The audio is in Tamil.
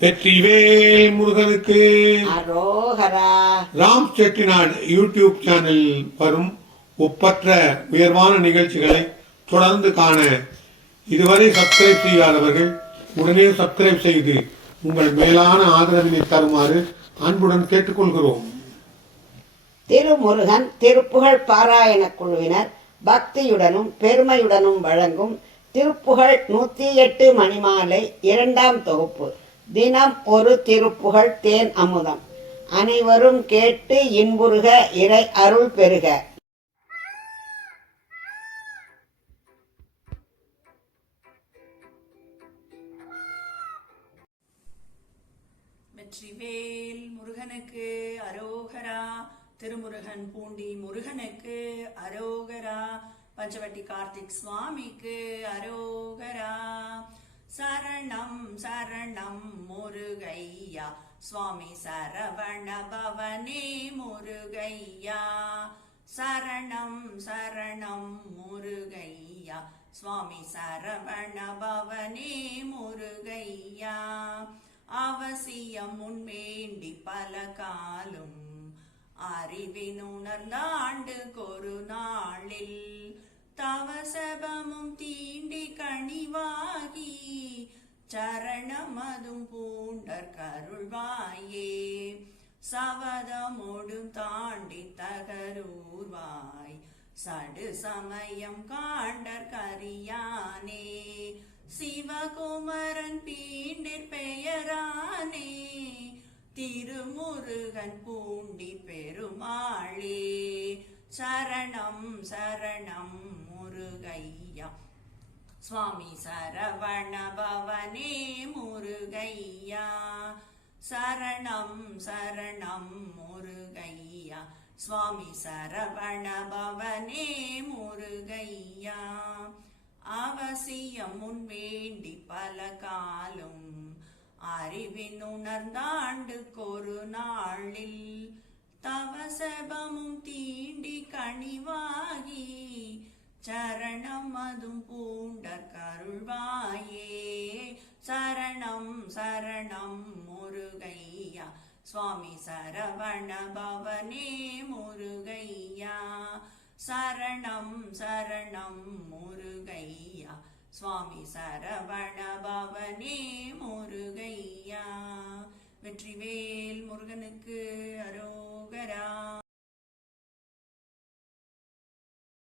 வெற்றிவேல் முருகனுக்கு அரோகரா. ராம் செட்டிநாடு யூடியூப் சேனலில் வரும் ஒப்பற்ற உயர்வான நிகழ்ச்சிகளை தொடர்ந்து காண இதுவரை சப்ஸ்கிரைப் செய்யாதவர்கள் உடனே சப்ஸ்கிரைப் செய்து உங்கள் மேலான ஆதரவினை தருமாறு அன்புடன் கேட்டுக்கொள்கிறோம். திருமுருகன் திருப்புகழ் பாராயண குழுவினர் பக்தியுடனும் பெருமையுடனும் வழங்கும் திருப்புகழ் 108 மணிமாலை 2ஆம் தொகுப்பு. தினம் ஒரு திருப்புகழ் தேன் அமுதம். அனைவரும் கேட்டு இன்புறுக, இறை அருள் பெறுக. வெற்றிவேல் முருகனுக்கு அரோகரா. திருமுருகன் பூண்டி முருகனுக்கு அரோகரா. பஞ்சவட்டி கார்த்திக் சுவாமிக்கு அரோகரா. சரணம் சரணம் முருகையா சுவாமி சரவண பவனே முருகையா. சரணம் சரணம் முருகையா சுவாமி சரவண பவனே முருகையா. அவசியம் முன்வேண்டி பல காலும் அறிவினுணர்ந்தாண்டு கொரு நாளில் தவசபமும் தீண்டி கனிவாகி சரணமதும் பூண்டர் கருள்வாயே. சவதமோடும் தாண்டி தகரூர்வாய் சடு சமயம் காண்டர் கரியானே. சிவகுமரன் பீண்டிற் பெயரானே திருமுருகன் பூண்டி பெருமாளே. சரணம் சரணம் முருகையா சுவாமி சரவண பவனே முருகையா. சரணம் சரணம் முருகையா சுவாமி சரவண பவனே முருகையா. அவசியம் முன்வேண்டி பல காலும் அறிவின் உணர்ந்தாண்டு கொரு நாளில் தவசபமும் தீண்டி கனிவாகி சரணம் அதும் பூண்டர் கருள்வாயே. சரணம் சரணம் முருகையா சுவாமி சரவண பவனே முருகையா. சரணம் சரணம் முருகையா சுவாமி சரவண பவனே முருகையா. வெற்றிவேல் முருகனுக்கு அரோகரா.